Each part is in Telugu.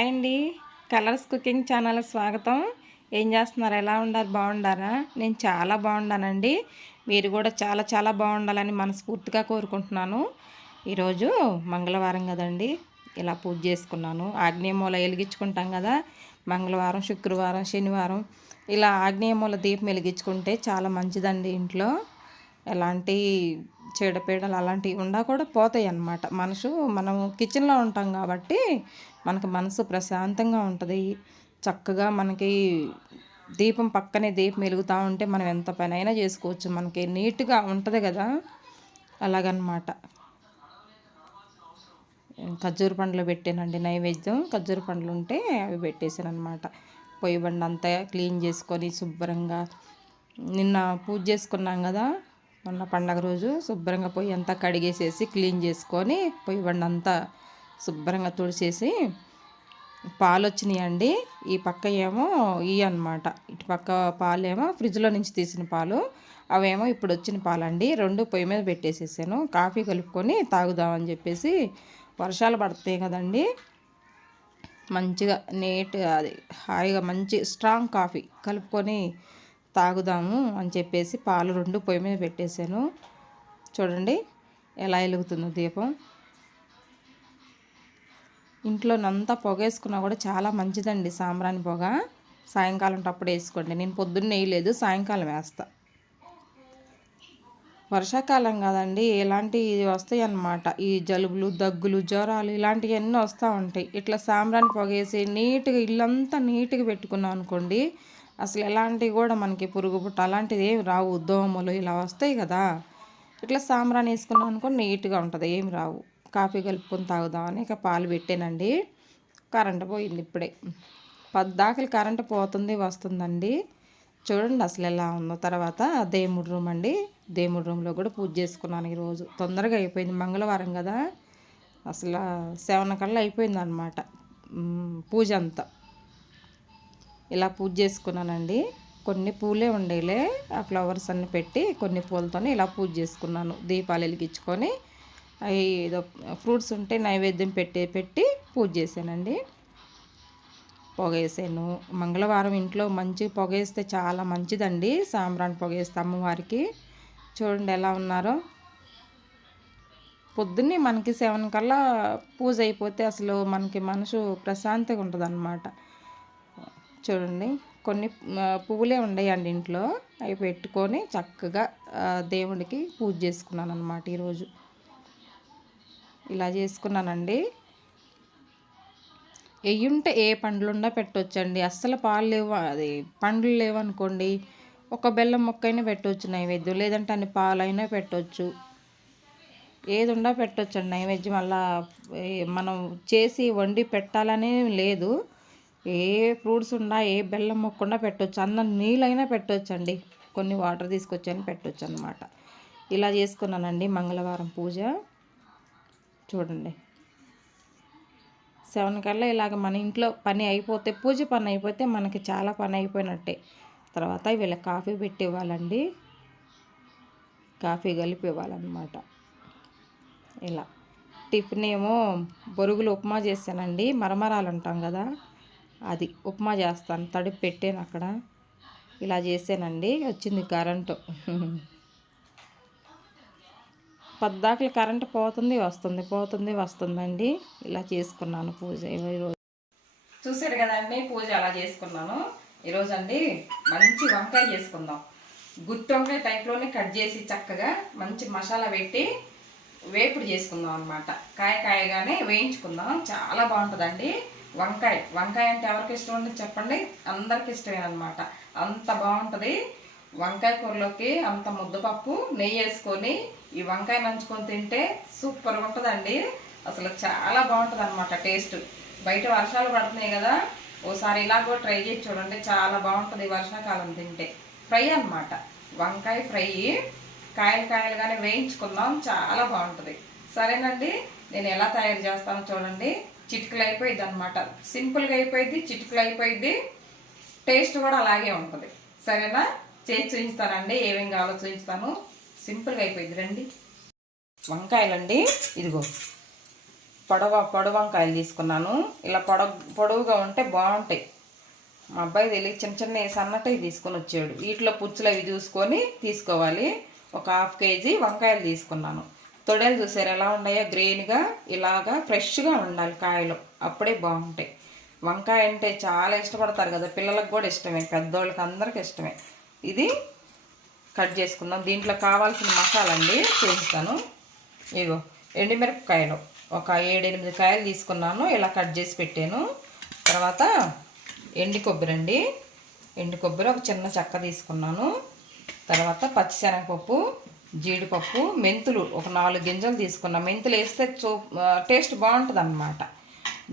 హాయ్ అండి, కలర్స్ కుకింగ్ ఛానల్ స్వాగతం. ఏం చేస్తున్నారు? ఎలా ఉన్నారు? బాగుండారా? నేను చాలా బాగున్నానండి. మీరు కూడా చాలా చాలా బాగుండాలని మనస్ఫూర్తిగా కోరుకుంటున్నాను. ఈరోజు మంగళవారం కదండి, ఇలా పూజ చేసుకున్నాను. ఆగ్నేయమూల వెలిగించుకుంటాం కదా, మంగళవారం, శుక్రవారం, శనివారం ఇలా ఆగ్నేయమూల దీపం వెలిగించుకుంటే చాలా మంచిదండి. ఇంట్లో ఎలాంటి చీడపీడలు అలాంటివి ఉండా కూడా పోతాయి అన్నమాట. మనం కిచెన్లో ఉంటాం కాబట్టి మనకు మనసు ప్రశాంతంగా ఉంటుంది. చక్కగా మనకి దీపం పక్కనే దీపం వెలుగుతూ ఉంటే మనం ఎంత పనైనా చేసుకోవచ్చు. మనకి నీట్గా ఉంటుంది కదా, అలాగనమాట. ఖర్జూర పండ్లు పెట్టానండి నైవేద్యం. ఖర్జూర పండ్లు ఉంటే అవి పెట్టేసాను అనమాట. పొయ్యి బండి అంతా క్లీన్ చేసుకొని శుభ్రంగా, నిన్న పూజ చేసుకున్నాం కదా, మొన్న పండగ రోజు శుభ్రంగా పొయ్యి అంతా కడిగేసేసి క్లీన్ చేసుకొని పొయ్యి బండి అంతా శుభ్రంగా తుడిచేసి పాలు వచ్చినాయండి. ఈ పక్క ఏమో అనమాట, ఇటు పక్క పాలేమో ఫ్రిడ్జ్లో నుంచి తీసిన పాలు, అవేమో ఇప్పుడు వచ్చిన పాలండి. రెండు పొయ్యి మీద పెట్టేసేసాను. కాఫీ కలుపుకొని తాగుదామని చెప్పేసి, వర్షాలు పడతాయి కదండి, మంచిగా అది హాయిగా మంచి స్ట్రాంగ్ కాఫీ కలుపుకొని తాగుదాము అని చెప్పేసి పాలు రెండు పొయ్యి మీద పెట్టేశాను. చూడండి ఎలా వెలుగుతుందో దీపం. ఇంట్లోనంతా పొగేసుకున్నా కూడా చాలా మంచిదండి సాంబ్రాణి పొగ. సాయంకాలం టప్పుడు వేసుకోండి. నేను పొద్దున్న వేయలేదు, సాయంకాలం వేస్తా. వర్షాకాలం కదండి, ఇలాంటివి వస్తాయి అన్నమాట. ఈ జలుబులు, దగ్గులు, జ్వరాలు ఇలాంటివి అన్నీ వస్తూ ఉంటాయి. ఇట్లా సాంబ్రాణి పొగేసి నీట్గా ఇల్లంతా నీట్గా పెట్టుకున్నాం అనుకోండి, అసలు ఎలాంటివి కూడా మనకి పురుగు పుట్ట అలాంటిది ఏమి రావు. దోమలు ఇలా వస్తాయి కదా, ఇట్లా సాంబ్రాణి వేసుకున్నాం అనుకోండి నీట్గా ఉంటుంది, ఏమి రావు. కాఫీ కలుపుకొని తాగుదామని ఇక పాలు పెట్టానండి. కరెంటు పోయింది ఇప్పుడే. పద్దాకలు కరెంటు పోతుంది వస్తుందండి. చూడండి అసలు ఎలా ఉందో. తర్వాత దేవుడి రూమ్ అండి, దేవుడి రూమ్లో కూడా పూజ చేసుకున్నాను ఈరోజు. తొందరగా అయిపోయింది, మంగళవారం కదా, అసలు 7 కల్లా అయిపోయింది అనమాట పూజ అంతా. ఇలా పూజ చేసుకున్నానండి. కొన్ని పూలే ఉండేలే, ఆ ఫ్లవర్స్ అన్ని పెట్టి కొన్ని పూలతోనే ఇలా పూజ చేసుకున్నాను. దీపాలు వెలిగించుకొని అవి ఏదో ఫ్రూట్స్ ఉంటే నైవేద్యం పెట్టి పూజ చేశానండి. పొగేసాను. మంగళవారం ఇంట్లో మంచి పొగేస్తే చాలా మంచిదండి. సాంబ్రాణి పొగేస్తే అమ్మవారికి. చూడండి ఎలా ఉన్నారో. పొద్దున్నే మనకి 7 కల్లా పూజ అయిపోతే అసలు మనకి మనసు ప్రశాంతంగా ఉంటుంది అన్నమాట. చూడండి కొన్ని పువ్వులే ఉండేయండి ఇంట్లో, అవి పెట్టుకొని చక్కగా దేవుడికి పూజ చేసుకున్నాను అన్నమాట ఈరోజు. ఇలా చేసుకున్నానండి. ఎయ్యుంటే ఏ పండ్లున్నా పెట్టవచ్చండి. అస్సలు పాలు లేవు, అది పండ్లు లేవనుకోండి, ఒక బెల్లం ముక్కైనా పెట్టవచ్చు నైవేద్యం, లేదంటే అన్ని పాలైనా పెట్టవచ్చు. ఏది ఉండా పెట్టవచ్చండి నైవేద్యం. అలా మనం చేసి వండి పెట్టాలనే లేదు. ఏ ఫ్రూట్స్ ఉన్నా, ఏ బెల్లం ముక్కకుండా పెట్టవచ్చు. అన్నం నీళ్ళైనా పెట్టవచ్చండి, కొన్ని వాటర్ తీసుకొచ్చని పెట్టవచ్చు అన్నమాట. ఇలా చేసుకున్నానండి మంగళవారం పూజ. చూడండి 7 కల్లా ఇలాగ మన ఇంట్లో పని అయిపోతే, పూజ పని అయిపోతే మనకి చాలా పని అయిపోయినట్టే. తర్వాత వీళ్ళకి కాఫీ పెట్టి ఇవ్వాలండి, కాఫీ కలిపి ఇవ్వాలన్నమాట. ఇలా టిఫిన్ ఏమో బొరుగులు ఉప్మా చేశానండి. మరమరాలు అంటాం కదా, అది ఉప్మా చేస్తాను. తడిపి పెట్టాను అక్కడ. ఇలా చేసానండి. వచ్చింది కరెంటు. పద్దాకలు కరెంటు పోతుంది వస్తుందండి. ఇలా చేసుకున్నాను పూజ ఈరోజు. చూసారు కదండి పూజ అలా చేసుకున్నాను ఈరోజు అండి. మంచి వంకాయ చేసుకుందాం. గుత్తి వంకాయ టైప్లోనే కట్ చేసి చక్కగా మంచి మసాలా పెట్టి వేపుడు చేసుకుందాం అనమాట. కాయగానే వేయించుకుందాం, చాలా బాగుంటుందండి. వంకాయ అంటే ఎవరికి ఇష్టం ఉంటుంది చెప్పండి? అందరికి ఇష్టమే అనమాట. అంత బాగుంటుంది వంకాయ కూరలోకి. అంత ముద్దపప్పు నెయ్యి వేసుకొని ఈ వంకాయ నంచుకొని తింటే సూపర్గా ఉంటుందండి. అసలు చాలా బాగుంటుంది అనమాట టేస్ట్. బయట వర్షాలు పడుతున్నాయి కదా, ఓసారి ఇలా కూడా ట్రై చేసి చూడండి, చాలా బాగుంటుంది వర్షాకాలం తింటే. ఫ్రై అనమాట, వంకాయ ఫ్రై. కాయలుగానే వేయించుకుందాం, చాలా బాగుంటుంది. సరేనండి, నేను ఎలా తయారు చేస్తానో చూడండి. చిటికలు అయిపోయింది అనమాట. సింపుల్గా అయిపోయింది, చిటికలు అయిపోయింది. టేస్ట్ కూడా అలాగే ఉంటుంది. సరేనా? చేసి చూపిస్తానండి, ఏమేమి కావాలో చూపిస్తాను. సింపుల్గా అయిపోయింది రండి. వంకాయలండి, ఇదిగో పొడవు వంకాయలు తీసుకున్నాను. ఇలా పొడవుగా ఉంటే బాగుంటాయి. మా అబ్బాయి తెలియ చిన్న సన్నటవి తీసుకొని వచ్చాడు. వీటిలో పుచ్చులు అవి చూసుకొని తీసుకోవాలి. ఒక 1/2 కేజీ వంకాయలు తీసుకున్నాను. తొడలు చూసారు ఎలా ఉన్నాయో, గ్రీన్గా ఇలాగా ఫ్రెష్గా ఉండాలి కాయలు, అప్పుడే బాగుంటాయి. వంకాయ అంటే చాలా ఇష్టపడతారు కదా, పిల్లలకు కూడా ఇష్టమే, పెద్దోళ్ళకి అందరికి ఇష్టమే. ఇది కట్ చేసుకుందాం. దీంట్లో కావాల్సిన మసాలా అండి చేస్తాను. ఇగో ఎండుమిరపకాయలు ఒక 7-8 కాయలు తీసుకున్నాను, ఇలా కట్ చేసి పెట్టాను. తర్వాత ఎండు కొబ్బరి అండి, ఎండు కొబ్బరి ఒక చిన్న చెక్క తీసుకున్నాను. తర్వాత పచ్చిశనగపప్పు, జీడిపప్పు, మెంతులు ఒక 4 గింజలు తీసుకున్నాను. మెంతులు వేస్తే టేస్ట్ బాగుంటుంది అన్నమాట.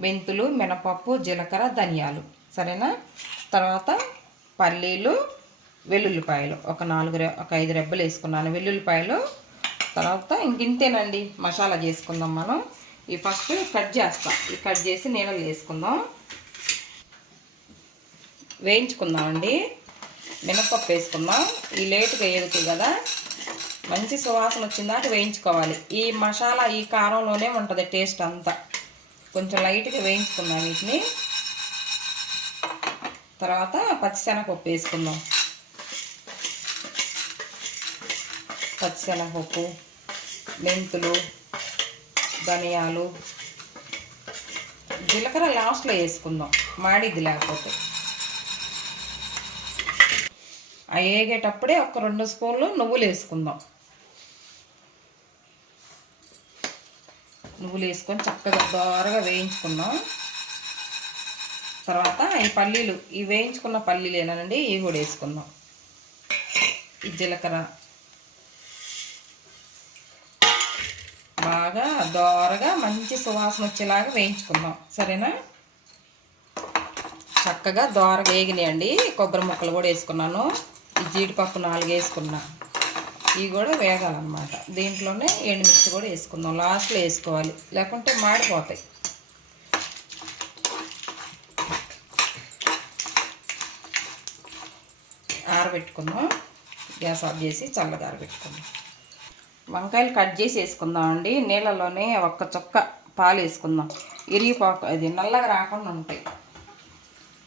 మెంతులు, మినపప్పు, జీలకర్ర, ధనియాలు, సరేనా. తర్వాత పల్లీలు, వెల్లుల్లిపాయలు ఒక 5 రెబ్బలు వేసుకున్నాను వెల్లుల్లిపాయలు. తర్వాత ఇంతేనండి మసాలా చేసుకుందాం మనం. ఈ ఫస్ట్ కట్ చేస్తాం, ఈ కట్ చేసి నీళ్ళలో వేసుకుందాం, వేయించుకుందామండి. మినపప్పు వేసుకుందాం. ఈ లేటుగా వేగుతాయి కదా, మంచి సువాసన వచ్చిందాక వేయించుకోవాలి. ఈ మసాలా ఈ కారంలోనే ఉంటుంది టేస్ట్ అంతా. కొంచెం లైట్గా వేయించుకుందాం వీటిని. తర్వాత పచ్చిశనగపప్పు వేసుకుందాం. పచ్చిశనగపప్పు, మెంతులు, ధనియాలు, జీలకర్ర లాస్ట్లో వేసుకుందాం, మాడిద్ది లేకపోతే. అవి వేగేటప్పుడే ఒక 2 స్పూన్లు నువ్వులు వేసుకుందాం. నువ్వులు వేసుకొని చక్కగా దోరగా వేయించుకుందాం. తర్వాత ఈ పల్లీలు, ఈ వేయించుకున్న పల్లీలేనండి, ఇవి కూడా వేసుకుందాం. ఈ జీలకర్ర బాగా దోరగా మంచి సువాసన వచ్చేలాగా వేయించుకుందాం, సరేనా. చక్కగా దోరగా వేగినాయండి. కొబ్బరి ముక్కలు కూడా వేసుకున్నాను. ఈ జీడిపప్పు 4 వేసుకున్నా, ఇవి కూడా వేగాలన్నమాట. దీంట్లోనే ఎండుమిర్చి కూడా వేసుకుందాం, లాస్ట్లో వేసుకోవాలి లేకుంటే మాడిపోతాయి. ఆరబెట్టుకుందాం, గ్యాస్ ఆఫ్ చేసి చల్లగా ఆరబెట్టుకుందాం. వంకాయలు కట్ చేసి వేసుకుందాం అండి. నీళ్ళలోనే ఒక్క చుక్క పాలు వేసుకుందాం, ఇరిగిపోక అది నల్లగా రాకుండా ఉంటాయి.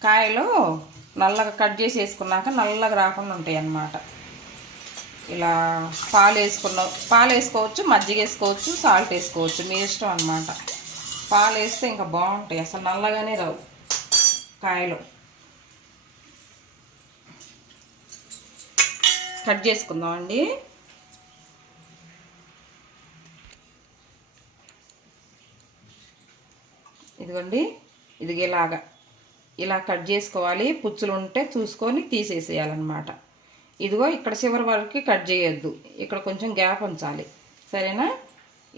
కాయలు నల్లగా కట్ చేసి వేసుకున్నాక నల్లగా రాకుండా ఉంటాయి అన్నమాట. ఇలా పాలు వేసుకోవచ్చు, మజ్జిగ వేసుకోవచ్చు, సాల్ట్ వేసుకోవచ్చు, మీ ఇష్టం అన్నమాట. పాలు వేస్తే ఇంకా బాగుంటాయి, అసలు నల్లగానే రావు కాయలు. కట్ చేసుకుందాం అండి. ఇదిగోండి, ఇలా కట్ చేసుకోవాలి. పుచ్చులు ఉంటే చూసుకొని తీసేసేయాలన్నమాట. ఇదిగో ఇక్కడ చివరి వరకు కట్ చేయొద్దు, ఇక్కడ కొంచెం గ్యాప్ ఉంచాలి, సరేనా.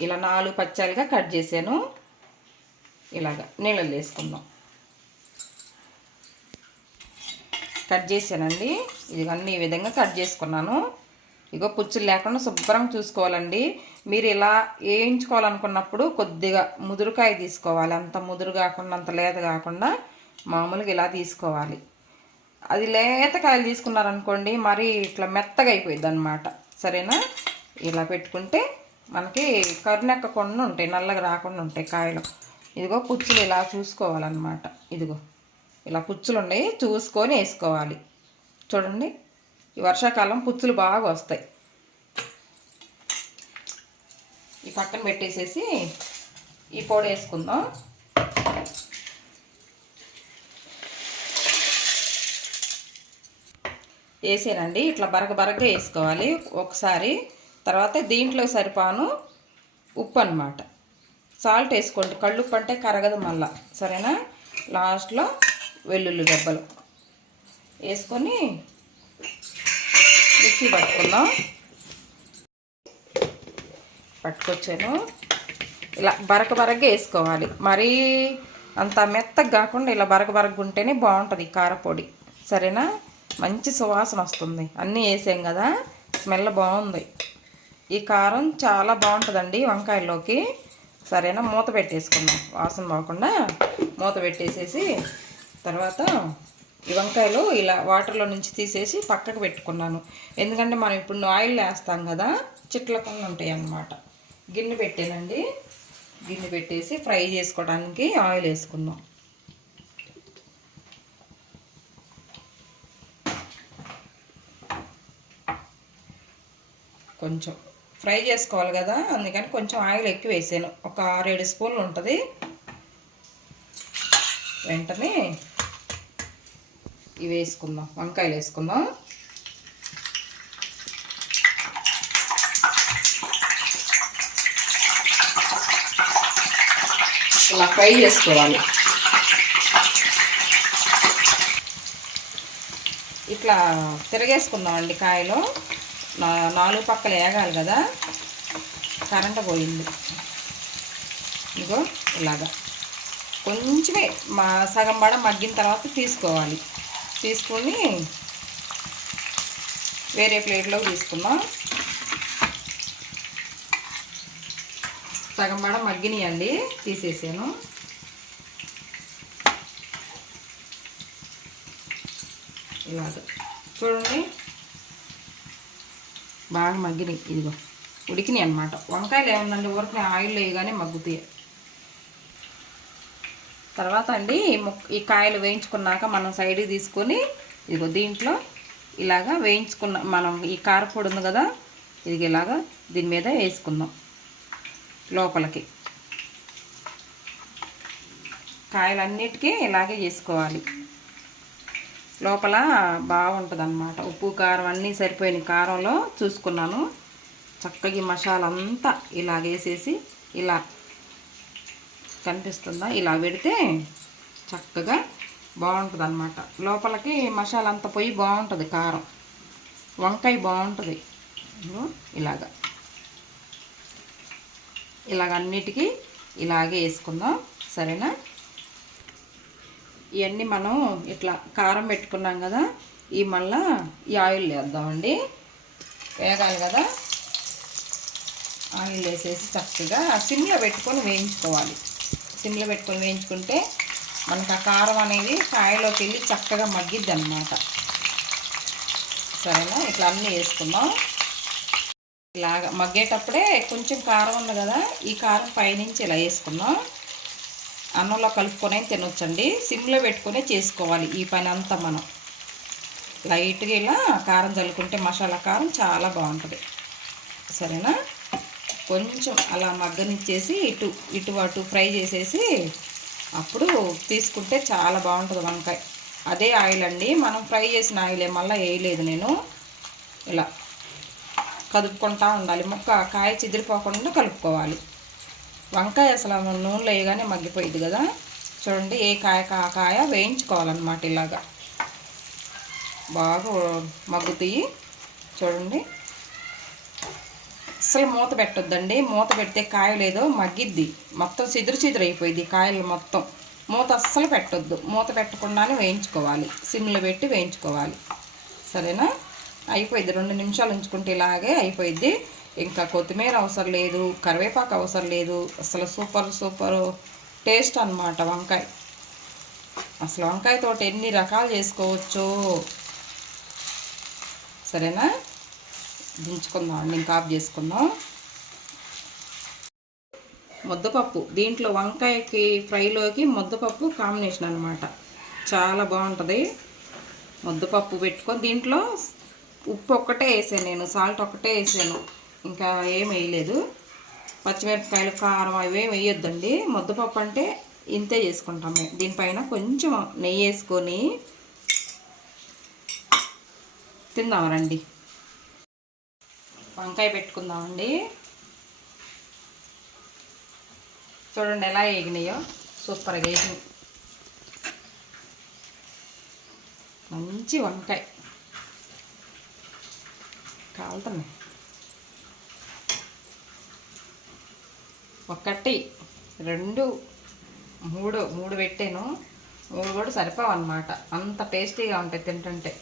ఇలా 4 పచ్చాలుగా కట్ చేశాను. ఇలాగా నీళ్ళలో వేసుకుందాం. కట్ చేశానండి, ఇది అన్ని ఈ విధంగా కట్ చేసుకున్నాను. ఇగో పుచ్చులు లేకుండా శుభ్రంగా చూసుకోవాలండి. మీరు ఇలా వేయించుకోవాలనుకున్నప్పుడు కొద్దిగా ముదురుకాయ తీసుకోవాలి, అంత ముదురు కాకుండా అంత లేత కాకుండా మామూలుగా ఇలా తీసుకోవాలి. అది లేతకాయలు తీసుకున్నారనుకోండి మరి ఇట్లా మెత్తగా అయిపోయింది అన్నమాట, సరేనా. ఇలా పెట్టుకుంటే మనకి కరునెక్కకుండా ఉంటాయి, నల్లగా రాకుండా ఉంటాయి కాయలు. ఇదిగో పుచ్చులు ఇలా చూసుకోవాలన్నమాట. ఇదిగో ఇలా పుచ్చులు ఉన్నాయి, చూసుకొని వేసుకోవాలి. చూడండి, ఈ వర్షాకాలం పుచ్చులు బాగా వస్తాయి. ఈ పక్కన పెట్టేసేసి ఈ పొడి వేసుకుందాం. వేసానండి, ఇట్లా బరగగా వేసుకోవాలి ఒకసారి. తర్వాత దీంట్లో సరిపాను ఉప్పు అన్నమాట, సాల్ట్ వేసుకోండి. కళ్ళుప్పు అంటే కరగదు మళ్ళా, సరేనా. లాస్ట్లో వెల్లుల్లి రెబ్బలు వేసుకొని మిక్సీ పట్టుకుందాం. పట్టుకొచ్చాను. ఇలా బరగగా వేసుకోవాలి, మరీ అంత మెత్తగా కాకుండా ఇలా బరగగా ఉంటేనే బాగుంటుంది కారపొడి, సరేనా. మంచి సువాసన వస్తుంది, అన్నీ వేసాం కదా, స్మెల్ బాగుంది. ఈ కారం చాలా బాగుంటుందండి వంకాయల్లోకి, సరేనా. మూత పెట్టేసుకుందాం, వాసన పోకుండా మూత పెట్టేసేసి తర్వాత ఈ వంకాయలు ఇలా వాటర్లో నుంచి తీసేసి పక్కకు పెట్టుకున్నాను. ఎందుకంటే మనం ఇప్పుడు ఆయిల్ వేస్తాం కదా, చిట్లకుండా ఉంటాయి అన్నమాట. గిన్నె పెట్టానండి, గిన్నె పెట్టేసి ఫ్రై చేసుకోవడానికి ఆయిల్ వేసుకుందాం. కొంచెం ఫ్రై చేసుకోవాలి కదా, అందుకని కొంచెం ఆయిల్ ఎక్కువ వేసాను. ఒక 6-7 స్పూన్లు ఉంటుంది. వెంటనే ఇవి వేసుకుందాం, వంకాయలు వేసుకుందాం. ఇలా ఫ్రై చేసుకోవాలి. ఇట్లా తిరగేసుకుందామండి. కాయలు 4 పక్కలు వేగాలి కదా. కరెంట్ పోయింది. ఇగో ఇలాగా కొంచెమే సగం బడ మగ్గిన తర్వాత తీసుకోవాలి. తీసుకొని వేరే ప్లేట్లో తీసుకుందాం. సగం బడ మగ్గినాయండి, తీసేసాను. ఇలాగ చూడండి, బాగా మగ్గినాయి. ఇదిగో ఉడికినాయి అన్నమాట. వంకాయలు ఏముందండి, ఊరికి ఆయిల్ వేయగానే మగ్గుతాయి. తర్వాత అండి ఈ కాయలు వేయించుకున్నాక మనం సైడ్కి తీసుకొని ఇదిగో దీంట్లో ఇలాగా వేయించుకున్న మనం ఈ కారపొడి ఉంది కదా, ఇది ఇలాగా దీని మీద వేసుకుందాం. లోపలికి కాయలన్నిటికీ ఇలాగే చేసుకోవాలి. లోపల బాగుంటుంది అన్నమాట. ఉప్పు కారం అన్నీ సరిపోయిన కారంలో చూసుకున్నాను. చక్కగా ఈ మసాలా అంతా ఇలాగేసేసి ఇలా కనిపిస్తుందా, ఇలా పెడితే చక్కగా బాగుంటుంది అన్నమాట. లోపలికి మసాలా అంతా పోయి బాగుంటుంది. కారం వంకాయ బాగుంటుంది. ఇలాగ అన్నిటికీ ఇలాగే వేసుకుందాం. సరేనా? ఇవన్నీ మనం ఇట్లా కారం పెట్టుకున్నాం కదా, మళ్ళీ ఈ ఆయిల్ వేద్దామండి. వేగాలి కదా, ఆయిల్ వేసేసి చక్కగా సిమ్లో పెట్టుకొని వేయించుకోవాలి. సిమ్లో పెట్టుకొని వేయించుకుంటే మనకు ఆ కారం అనేది కాయలోకి వెళ్ళి చక్కగా మగ్గిద్ది అన్నమాట. సరేనా? ఇట్లా అన్నీ వేసుకుందాం. ఇలాగ మగ్గేటప్పుడే కొంచెం కారం ఉంది కదా, ఈ కారం పైనుంచి ఇలా వేసుకుందాం. అన్నంలో కలుపుకొని తినొచ్చండి. సిమ్లో పెట్టుకొని చేసుకోవాలి ఈ పని అంతా. మనం లైట్గా ఇలా కారం చల్లుకుంటే మసాలా కారం చాలా బాగుంటుంది. సరేనా? కొంచెం అలా మగ్గనిచ్చేసి ఇటు అటు ఫ్రై చేసేసి అప్పుడు తీసుకుంటే చాలా బాగుంటుంది వంకాయ. అదే ఆయిల్ అండి, మనం ఫ్రై చేసిన ఆయిలే, మళ్ళీ వేయలేదు నేను. ఇలా కదుపుకుంటూ ఉండాలి. కాయ చిదిరిపోకుండా కలుపుకోవాలి. వంకాయ అసలు నూనెలో వేయగానే మగ్గిపోయింది కదా. చూడండి, ఏ కాయ వేయించుకోవాలన్నమాట. ఇలాగా బాగా మగ్గుతాయి. చూడండి, అసలు మూత పెట్టొద్దండి. మూత పెడితే కాయలు ఏదో మగ్గిద్ది, మొత్తం చిదురు అయిపోయింది కాయలు మొత్తం. మూత అస్సలు పెట్టొద్దు. మూత పెట్టకుండానే వేయించుకోవాలి. సిమ్లో పెట్టి వేయించుకోవాలి. సరేనా? అయిపోయింది. 2 నిమిషాలు ఉంచుకుంటే ఇలాగే అయిపోయింది. ఇంకా కొత్తిమీర అవసరం లేదు, కరివేపాకు అవసరం లేదు. అసలు సూపర్ టేస్ట్ అన్నమాట వంకాయ. అసలు వంకాయతో ఎన్ని రకాలు చేసుకోవచ్చు. సరేనా? దించుకుందాం అండి, ఇంకా ఆఫ్ చేసుకుందాం. ముద్దపప్పు దీంట్లో వంకాయకి ఫ్రైలోకి ముద్దపప్పు కాంబినేషన్ అన్నమాట. చాలా బాగుంటుంది. ముద్దపప్పు పెట్టుకొని దీంట్లో ఉప్పు ఒక్కటే వేసాను నేను, సాల్ట్ ఒక్కటే వేసాను, ఇంకా ఏం వేయలేదు. పచ్చిమిరపకాయలు, కారం అవేం వేయొద్దండి. ముద్దపప్పు అంటే ఇంతే చేసుకుంటాం మేము. దీనిపైన కొంచెం నెయ్యి వేసుకొని తిందాం రండి. వంకాయ పెట్టుకుందామండి. చూడండి ఎలా వేగినాయో, సూపర్గా వేగినాయి. మంచి వంకాయ కాలుతున్నాయి. 1, 2, 3 పెట్టాను. 3 కూడా సరిపోవన్నమాట. అంత టేస్టీగా ఉంటాయి తింటుంటే.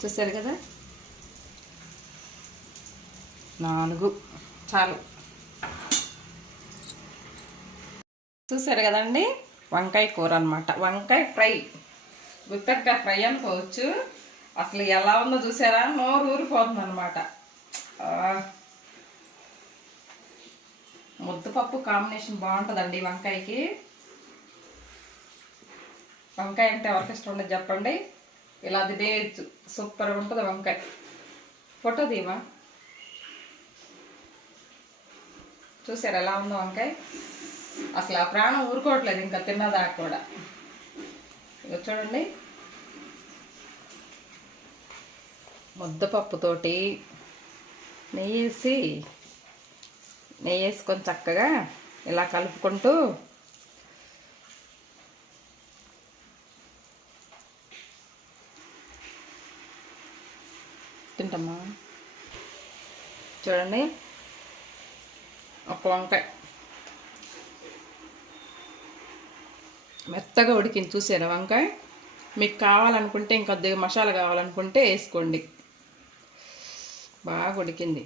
చూసారు కదా, 4 చాలు. చూసారు కదండి, వంకాయ కూర అన్నమాట. వంకాయ ఫ్రై, గుత్తొంకాయ ఫ్రై అనుకోవచ్చు. అసలు ఎలా ఉందో చూసారా, నోరు ఊరిపోతుంది అన్నమాట. ముద్దపప్పు కాంబినేషన్ బాగుంటుందండి వంకాయకి. వంకాయ అంటే ఎవరికి ఇష్టం ఉండదు చెప్పండి, ఇలా తినేయచ్చు, సూపర్గా ఉంటుంది వంకాయ. ఫోటో తీవా, చూసారు ఎలా ఉందో వంకాయ. అసలు ఆ ప్రాణం ఊరుకోవట్లేదు ఇంకా తిన్నదాకా కూడా. ఇక చూడండి, ముద్దపప్పుతోటి నెయ్యి వేసుకొని చక్కగా ఇలా కలుపుకుంటూ తింటామా. చూడండి, ఒక వంకాయ మెత్తగా ఉడికింది చూసారా వంకాయ. మీకు కావాలనుకుంటే ఇంకొద్దిగా మసాలా కావాలనుకుంటే వేసుకోండి. బాగా ఉడికింది.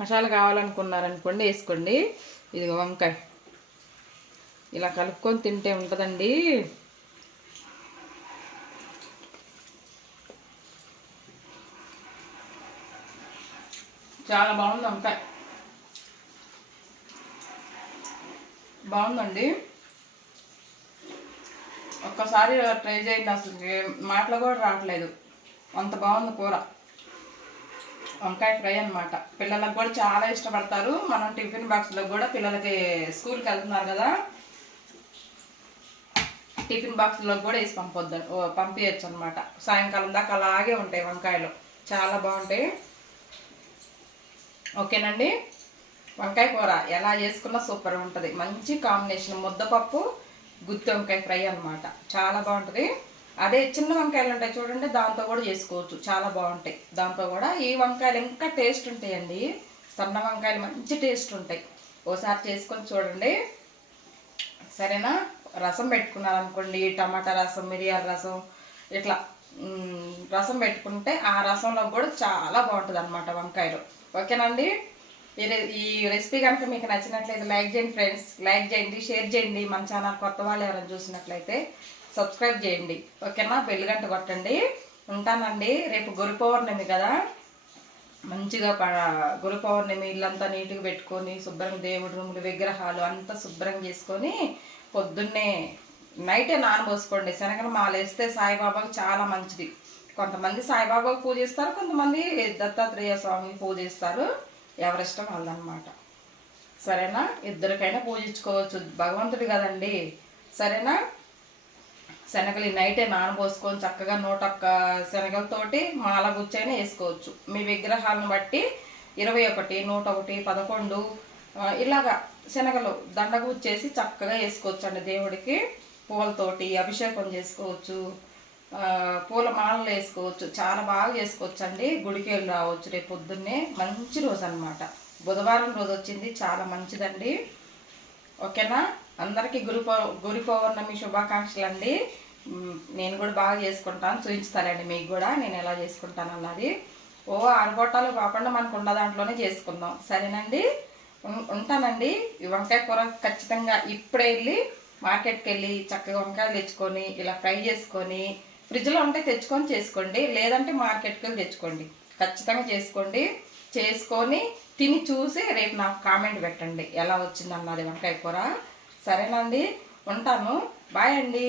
మసాలా కావాలనుకున్నారనుకోండి వేసుకోండి. ఇది వంకాయ ఇలా కలుపుకొని తింటే ఉంటుందండి. చాలా బాగుంది వంకాయ, బాగుందండి. ఒక్కసారి ట్రై చేయండి, అసలు మాటలు కూడా రావట్లేదు, అంత బాగుంది కూర. వంకాయ ఫ్రై అనమాట. పిల్లలకు కూడా చాలా ఇష్టపడతారు. మనం టిఫిన్ బాక్స్లో కూడా పిల్లలకి స్కూల్కి వెళ్తున్నారు కదా, టిఫిన్ బాక్స్లో కూడా వేసి పంపించచ్చు అనమాట. సాయంకాలం దాకా అలాగే ఉంటాయి వంకాయలు, చాలా బాగుంటాయి. ఓకేనండి, వంకాయ కూర ఎలా చేసుకున్నా సూపర్ ఉంటుంది. మంచి కాంబినేషన్ ముద్దపప్పు గుత్తి వంకాయ ఫ్రై అనమాట, చాలా బాగుంటుంది. అదే చిన్న వంకాయలు ఉంటాయి చూడండి, దాంతో కూడా చేసుకోవచ్చు, చాలా బాగుంటాయి. దాంతో కూడా ఈ వంకాయలు ఇంకా టేస్ట్ ఉంటాయండి. సన్న వంకాయలు మంచి టేస్ట్ ఉంటాయి. ఓసారి చేసుకొని చూడండి, సరేనా. రసం పెట్టుకున్నారనుకోండి, టమాటా రసం, మిరియాల రసం, ఇట్లా రసం పెట్టుకుంటే ఆ రసంలో కూడా చాలా బాగుంటుంది అనమాట వంకాయలు. ఓకేనండి, ఈ రెసిపీ కనుక మీకు నచ్చినట్లయితే లైక్ చేయండి ఫ్రెండ్స్, లైక్ చేయండి, షేర్ చేయండి. మన ఛానల్ కొత్త వాళ్ళు ఎవరైనా చూసినట్లయితే సబ్స్క్రైబ్ చేయండి. ఓకేనా, బెల్ గంట కొట్టండి. ఉంటానండి. రేపు గురు పౌర్ణమి కదా, మంచిగా గురు పౌర్ణమి ఇల్లంతా నీట్గా పెట్టుకొని శుభ్రంగా దేవుడి రూములు, విగ్రహాలు అంతా శుభ్రం చేసుకొని పొద్దున్నే నైటే నానబోసుకోండి. శనగలు మాలేస్తే సాయిబాబాకు చాలా మంచిది. కొంతమంది సాయిబాబాకు పూజిస్తారు, కొంతమంది దత్తాత్రేయ స్వామికి పూజిస్తారు. ఎవరిష్టం వాళ్ళనమాట. సరేనా, ఇద్దరికైనా పూజించుకోవచ్చు, భగవంతుడు కదండి. సరేనా, శనగలు నైటే నానబోసుకొని చక్కగా 101 శనగలతోటి మాల గుచ్చైనా వేసుకోవచ్చు. మీ విగ్రహాలను బట్టి 21, 101, 11 ఇలాగా శనగలు దండగుచ్చేసి చక్కగా వేసుకోవచ్చు అండి. దేవుడికి పూలతోటి అభిషేకం చేసుకోవచ్చు, పూల మాలలు వేసుకోవచ్చు, చాలా బాగా చేసుకోవచ్చు అండి. గుడికి వెళ్ళి రావచ్చు రేపు పొద్దున్నే. మంచి రోజు అనమాట, బుధవారం రోజు వచ్చింది, చాలా మంచిదండి. ఓకేనా, అందరికీ గురు పౌర్ణమి శుభాకాంక్షలు అండి. నేను కూడా బాగా చేసుకుంటాను, చూపించుతానండి మీకు కూడా నేను ఎలా చేసుకుంటాను అన్నది. ఆరుగొట్టాలు కాకుండా మనకు ఉన్న దాంట్లోనే చేసుకుందాం. సరేనండి, ఉంటానండి. ఈ వంకాయ కూర ఖచ్చితంగా ఇప్పుడే వెళ్ళి మార్కెట్కి వెళ్ళి చక్కగా వంకాయలు తెచ్చుకొని ఇలా ఫ్రై చేసుకొని, ఫ్రిడ్జ్లో ఉంటే తెచ్చుకొని చేసుకోండి, లేదంటే మార్కెట్కి వెళ్ళి తెచ్చుకోండి. ఖచ్చితంగా చేసుకొని తిని చూసి రేపు నాకు కామెంట్ పెట్టండి ఎలా వచ్చిందన్నది వంకాయ కూర. సరేనండి, ఉంటాను. బాయ్ అండి.